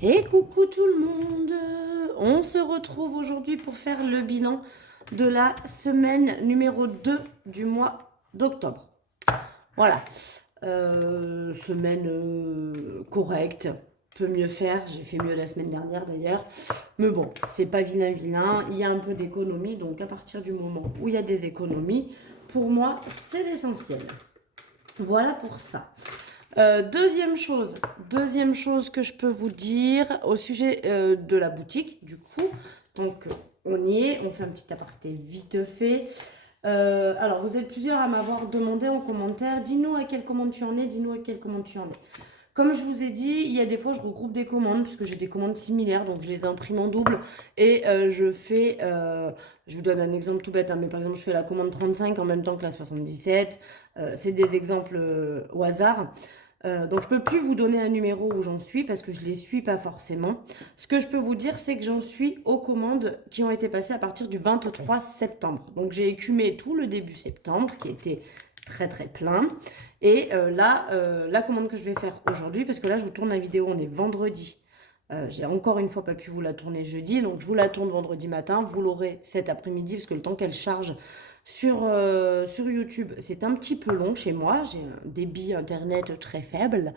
Et coucou tout le monde! On se retrouve aujourd'hui pour faire le bilan de la semaine numéro 2 du mois d'octobre. Voilà. Semaine correcte. Peut mieux faire. J'ai fait mieux la semaine dernière d'ailleurs. Mais bon, c'est pas vilain vilain. Il y a un peu d'économie. Donc à partir du moment où il y a des économies, pour moi, c'est l'essentiel. Voilà pour ça. Deuxième chose que je peux vous dire au sujet de la boutique, du coup. Donc, on y est, on fait un petit aparté vite fait. Alors, vous êtes plusieurs à m'avoir demandé en commentaire, dis-nous à quelle commande tu en es, dis-nous à quelle commande tu en es. Comme je vous ai dit, il y a des fois je regroupe des commandes puisque j'ai des commandes similaires, donc je les imprime en double et je vous donne un exemple tout bête, hein, mais par exemple je fais la commande 35 en même temps que la 77. C'est des exemples au hasard. Donc je peux plus vous donner un numéro où j'en suis parce que je les suis pas forcément. Ce que je peux vous dire, c'est que j'en suis aux commandes qui ont été passées à partir du 23 septembre. Donc j'ai écumé tout le début septembre qui était très très plein. Et là, la commande que je vais faire aujourd'hui, parce que là je vous tourne la vidéo, on est vendredi. J'ai encore une fois pas pu vous la tourner jeudi, donc je vous la tourne vendredi matin. Vous l'aurez cet après-midi parce que le temps qu'elle charge sur YouTube, c'est un petit peu long chez moi. J'ai un débit internet très faible.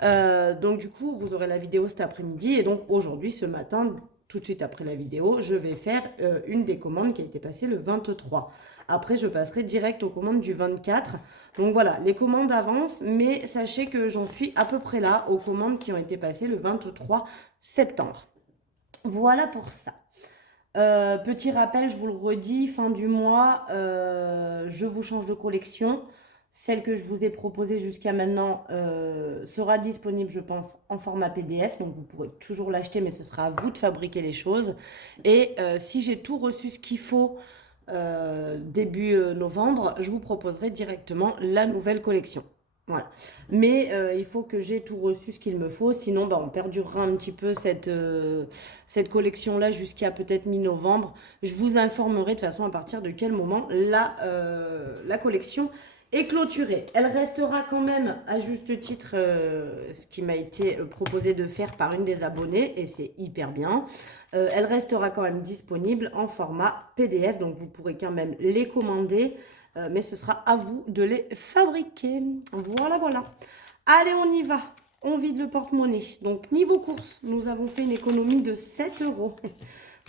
Donc du coup, vous aurez la vidéo cet après-midi. Et donc aujourd'hui, ce matin, tout de suite après la vidéo, je vais faire une des commandes qui a été passée le 23. Après, je passerai direct aux commandes du 24. Donc voilà, les commandes avancent, mais sachez que j'en suis à peu près là aux commandes qui ont été passées le 23 septembre. Voilà pour ça. Petit rappel, je vous le redis, fin du mois, je vous change de collection. Celle que je vous ai proposée jusqu'à maintenant sera disponible, je pense, en format PDF. Donc vous pourrez toujours l'acheter, mais ce sera à vous de fabriquer les choses. Et si j'ai tout reçu ce qu'il faut début novembre, je vous proposerai directement la nouvelle collection. Voilà. Mais il faut que j'ai tout reçu ce qu'il me faut, sinon bah, on perdurera un petit peu cette collection-là jusqu'à peut-être mi-novembre. Je vous informerai de toute façon à partir de quel moment la collection est clôturée. Elle restera quand même à juste titre ce qui m'a été proposé de faire par une des abonnées, et c'est hyper bien. Elle restera quand même disponible en format PDF, donc vous pourrez quand même les commander. Mais ce sera à vous de les fabriquer. Voilà, voilà. Allez, on y va. On vide le porte-monnaie. Donc, niveau course, nous avons fait une économie de 7 euros.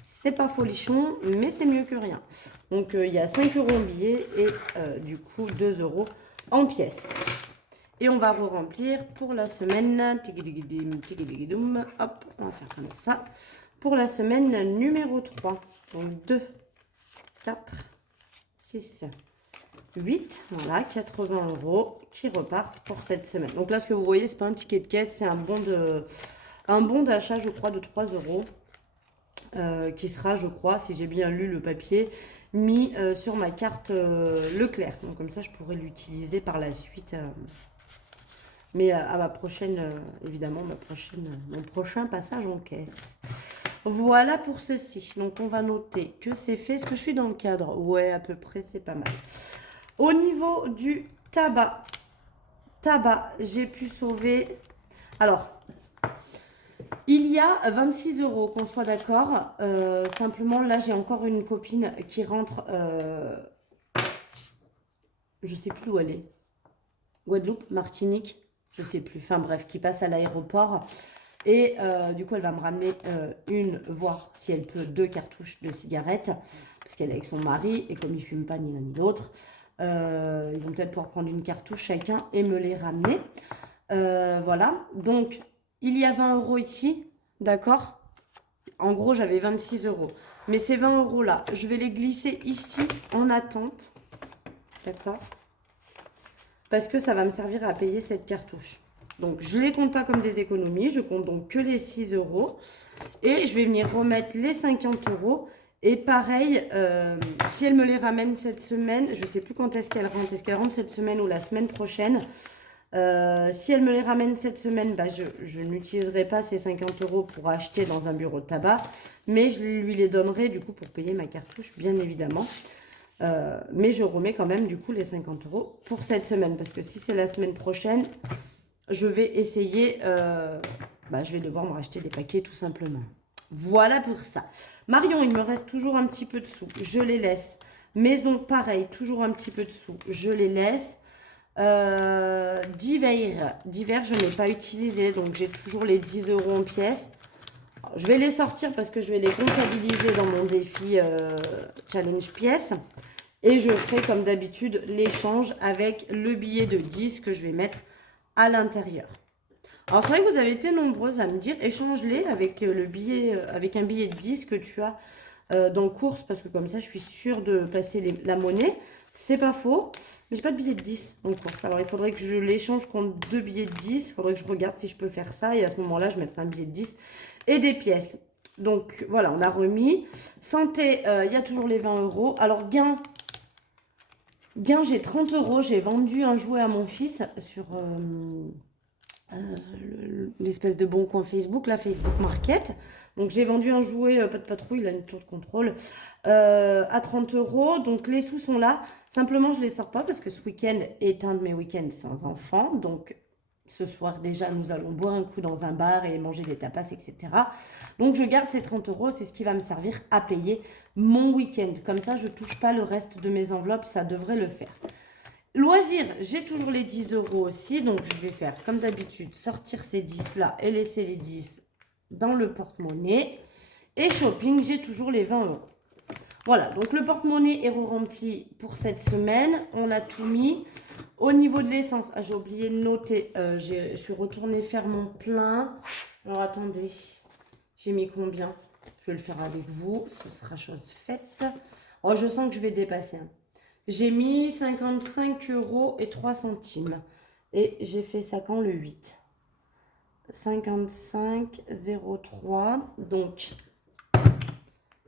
C'est pas folichon, mais c'est mieux que rien. Donc, il y a 5 euros en billets et du coup 2 euros en pièces. Et on va re-remplir pour la semaine. Tigidigidim. Hop, on va faire comme ça. Pour la semaine numéro 3. Donc, 2, 4, 6, 8, voilà, 80 euros qui repartent pour cette semaine. Donc là, ce que vous voyez, c'est pas un ticket de caisse, c'est un bon d'achat, je crois, de 3 euros, qui sera, je crois, si j'ai bien lu le papier, mis sur ma carte Leclerc. Donc comme ça, je pourrais l'utiliser par la suite. Mais à ma prochaine, évidemment, mon prochain passage en caisse. Voilà pour ceci. Donc on va noter que c'est fait. Est-ce que je suis dans le cadre? Ouais, à peu près, c'est pas mal. Au niveau du tabac, j'ai pu sauver. Alors, il y a 26 euros, qu'on soit d'accord. Simplement, là, j'ai encore une copine qui rentre. Je sais plus où elle est. Guadeloupe, Martinique, je sais plus. Enfin bref, qui passe à l'aéroport. Et du coup, elle va me ramener voire si elle peut, 2 cartouches de cigarettes. Parce qu'elle est avec son mari. Et comme ils ne fument pas ni l'un ni l'autre, ils vont peut-être pouvoir prendre une cartouche chacun et me les ramener. Voilà. Donc, il y a 20 euros ici. D'accord? En gros, j'avais 26 euros. Mais ces 20 euros là, je vais les glisser ici en attente. D'accord? Parce que ça va me servir à payer cette cartouche. Donc, je ne les compte pas comme des économies. Je compte donc que les 6 euros. Et je vais venir remettre les 50 euros. Et pareil, si elle me les ramène cette semaine, je ne sais plus quand est-ce qu'elle rentre. Est-ce qu'elle rentre cette semaine ou la semaine prochaine? Si elle me les ramène cette semaine, bah, je n'utiliserai pas ces 50 euros pour acheter dans un bureau de tabac. Mais je lui les donnerai du coup pour payer ma cartouche, bien évidemment. Mais je remets quand même du coup les 50 euros pour cette semaine. Parce que si c'est la semaine prochaine, je vais essayer bah, je vais devoir me racheter des paquets tout simplement. Voilà pour ça. Marion, il me reste toujours un petit peu de sous. Je les laisse. Maison, pareil, toujours un petit peu de sous. Je les laisse. Divers, je n'ai pas utilisé, donc j'ai toujours les 10 € en pièces. Alors, je vais les sortir parce que je vais les comptabiliser dans mon défi challenge pièces. Et je ferai comme d'habitude l'échange avec le billet de 10 que je vais mettre à l'intérieur. Alors c'est vrai que vous avez été nombreuses à me dire échange-les avec le billet, avec un billet de 10 que tu as dans course, parce que comme ça je suis sûre de passer la monnaie. C'est pas faux, mais j'ai pas de billet de 10 en course. Alors il faudrait que je l'échange contre 2 billets de 10. Il faudrait que je regarde si je peux faire ça. Et à ce moment-là, je mettrai un billet de 10 et des pièces. Donc voilà, on a remis. Santé, il y a toujours les 20 €. Alors gain, j'ai 30 €. J'ai vendu un jouet à mon fils sur l'espèce de bon coin Facebook, la Facebook Market. Donc j'ai vendu un jouet, pas de patrouille, il a une tour de contrôle, à 30 €. Donc les sous sont là. Simplement, je ne les sors pas parce que ce week-end est un de mes week-ends sans enfants. Donc ce soir déjà, nous allons boire un coup dans un bar et manger des tapas, etc. Donc je garde ces 30 €, c'est ce qui va me servir à payer mon week-end. Comme ça, je ne touche pas le reste de mes enveloppes, ça devrait le faire. Loisirs, j'ai toujours les 10 € aussi, donc je vais faire comme d'habitude, sortir ces 10 là et laisser les 10 dans le porte-monnaie. Et shopping, j'ai toujours les 20 €. Voilà, donc le porte-monnaie est rempli pour cette semaine. On a tout mis. Au niveau de l'essence, j'ai oublié de noter, je suis retournée faire mon plein. Alors attendez, j'ai mis combien? Je vais le faire avec vous, ce sera chose faite. Oh, je sens que je vais dépasser. J'ai mis 55,03 €. Et j'ai fait ça quand? Le 8. 55,03. Donc,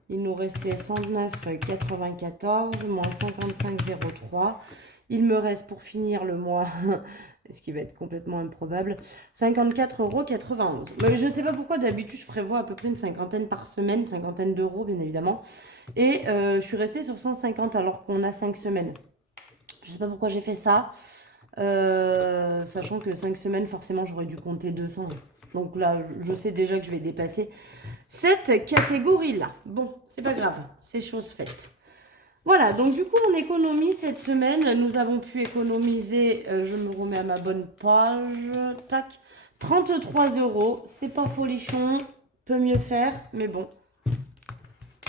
il nous restait 109,94 moins 55,03. Il me reste pour finir le mois, ce qui va être complètement improbable, 54,91 €. Mais je ne sais pas pourquoi, d'habitude, je prévois à peu près une cinquantaine par semaine, une cinquantaine d'euros, bien évidemment. Et je suis restée sur 150 alors qu'on a 5 semaines. Je ne sais pas pourquoi j'ai fait ça. Sachant que 5 semaines, forcément, j'aurais dû compter 200. Donc là, je sais déjà que je vais dépasser cette catégorie-là. Bon, c'est pas grave, c'est chose faite. Voilà, donc du coup, on économise cette semaine. Nous avons pu économiser, je me remets à ma bonne page, tac, 33 €. C'est pas folichon, peut mieux faire, mais bon,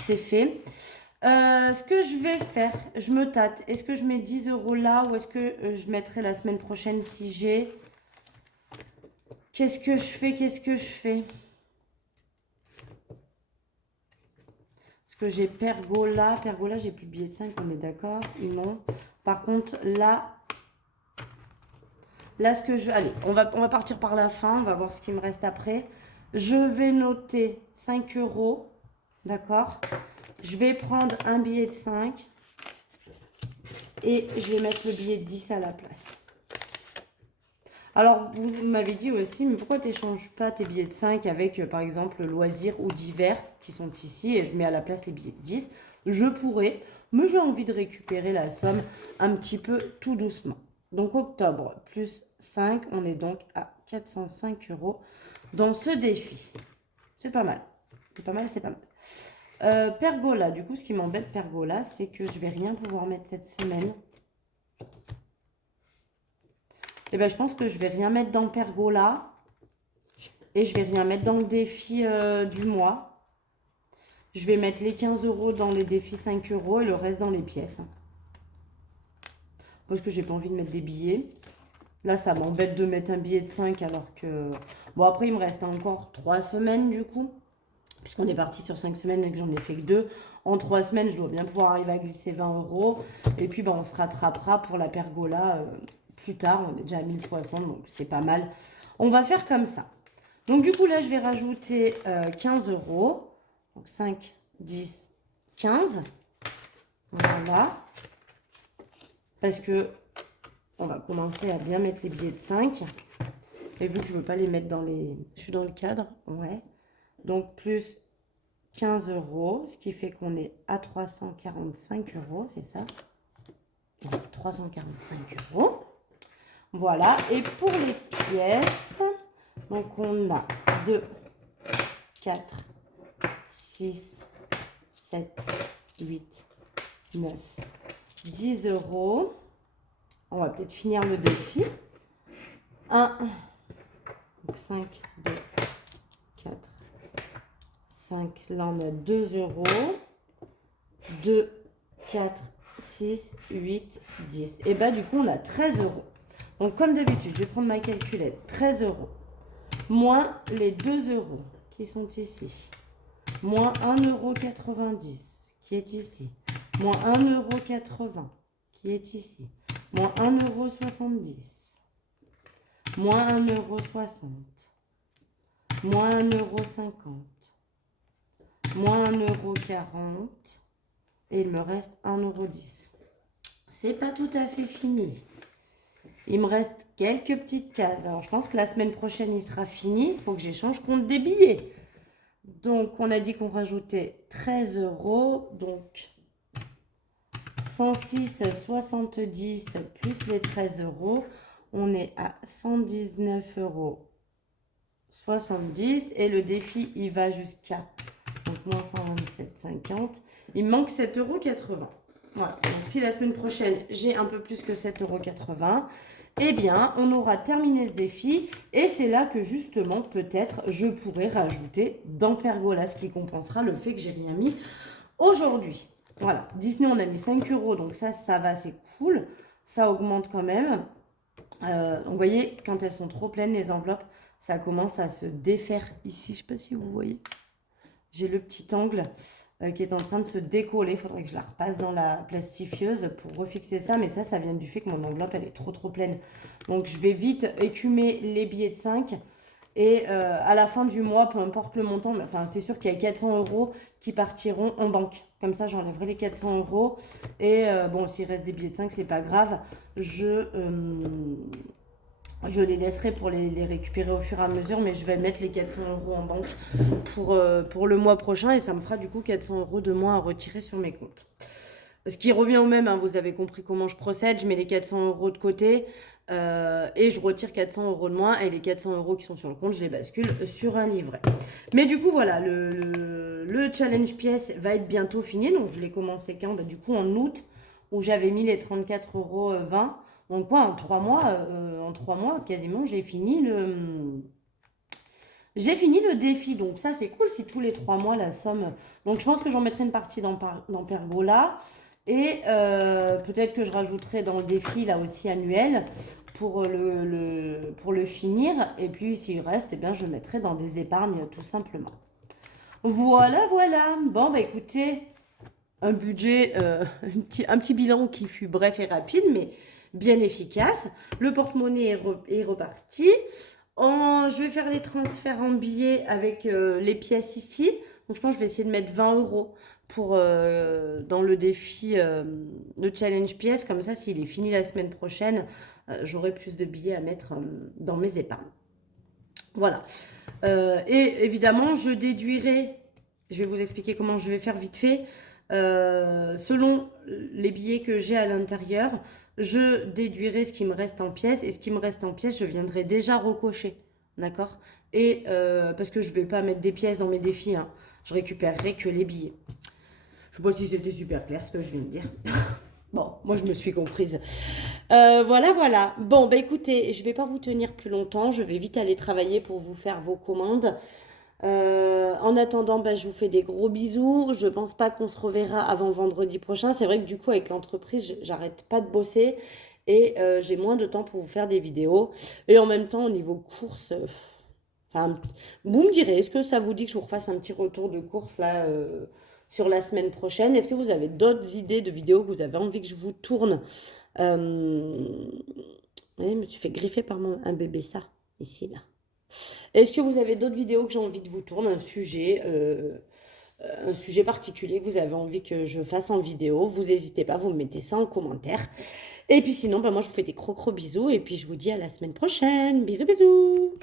c'est fait. Ce que je vais faire, je me tâte. Est-ce que je mets 10 € là ou est-ce que je mettrai la semaine prochaine si j'ai... Qu'est-ce que je fais? Parce que j'ai Pergola. Pergola, j'ai plus de billets de 5, on est d'accord? Non. Par contre, là, ce que je... Allez, on va partir par la fin. On va voir ce qui me reste après. Je vais noter 5 €. D'accord? Je vais prendre un billet de 5 et je vais mettre le billet de 10 à la place. Alors, vous m'avez dit aussi, mais pourquoi tu n'échanges pas tes billets de 5 avec, par exemple, loisirs ou divers qui sont ici et je mets à la place les billets de 10? Je pourrais, mais j'ai envie de récupérer la somme un petit peu tout doucement. Donc, octobre plus 5, on est donc à 405 € dans ce défi. C'est pas mal. C'est pas mal. Pergola, du coup, ce qui m'embête, Pergola, c'est que je vais rien pouvoir mettre cette semaine. Et ben, je pense que je vais rien mettre dans Pergola. Et je vais rien mettre dans le défi du mois. Je vais mettre les 15 € dans les défis 5 € et le reste dans les pièces. Parce que j'ai pas envie de mettre des billets. Là, ça m'embête de mettre un billet de 5 alors que... Bon, après, il me reste encore 3 semaines, du coup. Puisqu'on est parti sur 5 semaines et que j'en ai fait que 2. En 3 semaines, je dois bien pouvoir arriver à glisser 20 €. Et puis, ben, on se rattrapera pour la Pergola plus tard. On est déjà à 1060, donc c'est pas mal. On va faire comme ça. Donc, du coup, là, je vais rajouter 15 €. Donc, 5, 10, 15. Voilà. Parce que on va commencer à bien mettre les billets de 5. Et vu que je ne veux pas les mettre dans les... Je suis dans le cadre, ouais. Donc, plus 15 €, ce qui fait qu'on est à 345 €, c'est ça? 345 €. Voilà. Et pour les pièces, donc on a 2, 4, 6, 7, 8, 9, 10 euros. On va peut-être finir le défi. 1, 5, 2, 4, 5. Là, on a 2 euros. 2, 4, 6, 8, 10. Et bah, du coup, on a 13 euros. Donc, comme d'habitude, je vais prendre ma calculette. 13 euros. Moins les 2 euros qui sont ici. Moins 1,90 € qui est ici. Moins 1,80 € qui est ici. Moins 1,70 €. Moins 1,60 €. Moins 1,50 €. Moins 1,40 €. Et il me reste 1,10 €. C'est pas tout à fait fini. Il me reste quelques petites cases. Alors, je pense que la semaine prochaine, il sera fini. Il faut que j'échange compte des billets. Donc, on a dit qu'on rajoutait 13 euros. Donc, 106,70 plus les 13 euros. On est à 119,70 €. Et le défi, il va jusqu'à moins 127,50. Il me manque 7,80 €. Voilà. Donc, si la semaine prochaine, j'ai un peu plus que 7,80 €, eh bien, on aura terminé ce défi. Et c'est là que, justement, peut-être, je pourrais rajouter dans Pergola, ce qui compensera le fait que j'ai rien mis aujourd'hui. Voilà. Disney, on a mis 5 euros. Donc, ça va, c'est cool. Ça augmente quand même. Vous voyez, quand elles sont trop pleines, les enveloppes, ça commence à se défaire ici. Je ne sais pas si vous voyez. J'ai le petit angle qui est en train de se décoller. Il faudrait que je la repasse dans la plastifieuse pour refixer ça. Mais ça vient du fait que mon enveloppe, elle est trop pleine. Donc, je vais vite écumer les billets de 5. Et à la fin du mois, peu importe le montant, mais, enfin, c'est sûr qu'il y a 400 euros qui partiront en banque. Comme ça, j'enlèverai les 400 euros. Et bon, s'il reste des billets de 5, c'est pas grave. Je les laisserai pour les récupérer au fur et à mesure, mais je vais mettre les 400 euros en banque pour le mois prochain et ça me fera du coup 400 euros de moins à retirer sur mes comptes. Ce qui revient au même, hein, vous avez compris comment je procède, je mets les 400 euros de côté et je retire 400 euros de moins et les 400 euros qui sont sur le compte, je les bascule sur un livret. Mais du coup, voilà, le challenge pièce va être bientôt fini, donc je l'ai commencé quand du coup en août où j'avais mis les 34,20 euros. Donc quoi, en 3 mois, quasiment, j'ai fini le défi. Donc ça, c'est cool si tous les 3 mois, la somme... Donc je pense que j'en mettrai une partie dans Pergola. Et peut-être que je rajouterai dans le défi, là aussi, annuel, pour le finir. Et puis, s'il reste, eh bien, je le mettrai dans des épargnes, tout simplement. Voilà, voilà. Bon, bah écoutez, un budget, un petit bilan qui fut bref et rapide, mais... bien efficace. Le porte-monnaie est reparti. Je vais faire les transferts en billets avec les pièces ici. Donc, je pense que je vais essayer de mettre 20 euros dans le défi, le challenge pièces. Comme ça, s'il est fini la semaine prochaine, j'aurai plus de billets à mettre dans mes épargnes. Voilà. Et évidemment, je déduirai, je vais vous expliquer comment je vais faire vite fait. Selon les billets que j'ai à l'intérieur, je déduirai ce qui me reste en pièces. Et ce qui me reste en pièces, je viendrai déjà recocher. D'accord? Et parce que je ne vais pas mettre des pièces dans mes défis. Hein. Je récupérerai que les billets. Je ne sais pas si c'était super clair ce que je viens de dire. Bon, moi je me suis comprise. Voilà, voilà. Bon, bah écoutez, je ne vais pas vous tenir plus longtemps. Je vais vite aller travailler pour vous faire vos commandes. En attendant, bah, je vous fais des gros bisous. Je pense pas qu'on se reverra avant vendredi prochain. C'est vrai que du coup, avec l'entreprise, j'arrête pas de bosser et j'ai moins de temps pour vous faire des vidéos. Et en même temps, au niveau course, enfin, vous me direz, est-ce que ça vous dit que je vous refasse un petit retour de course là sur la semaine prochaine? Est-ce que vous avez d'autres idées de vidéos que vous avez envie que je vous tourne? Oui, je me suis fait griffer par un bébé, ça, ici, là. Est-ce que vous avez d'autres vidéos que j'ai envie de vous tourner, un sujet particulier que vous avez envie que je fasse en vidéo? Vous n'hésitez pas, vous me mettez ça en commentaire. Et puis sinon, bah, moi je vous fais des gros bisous et puis je vous dis à la semaine prochaine. Bisous, bisous!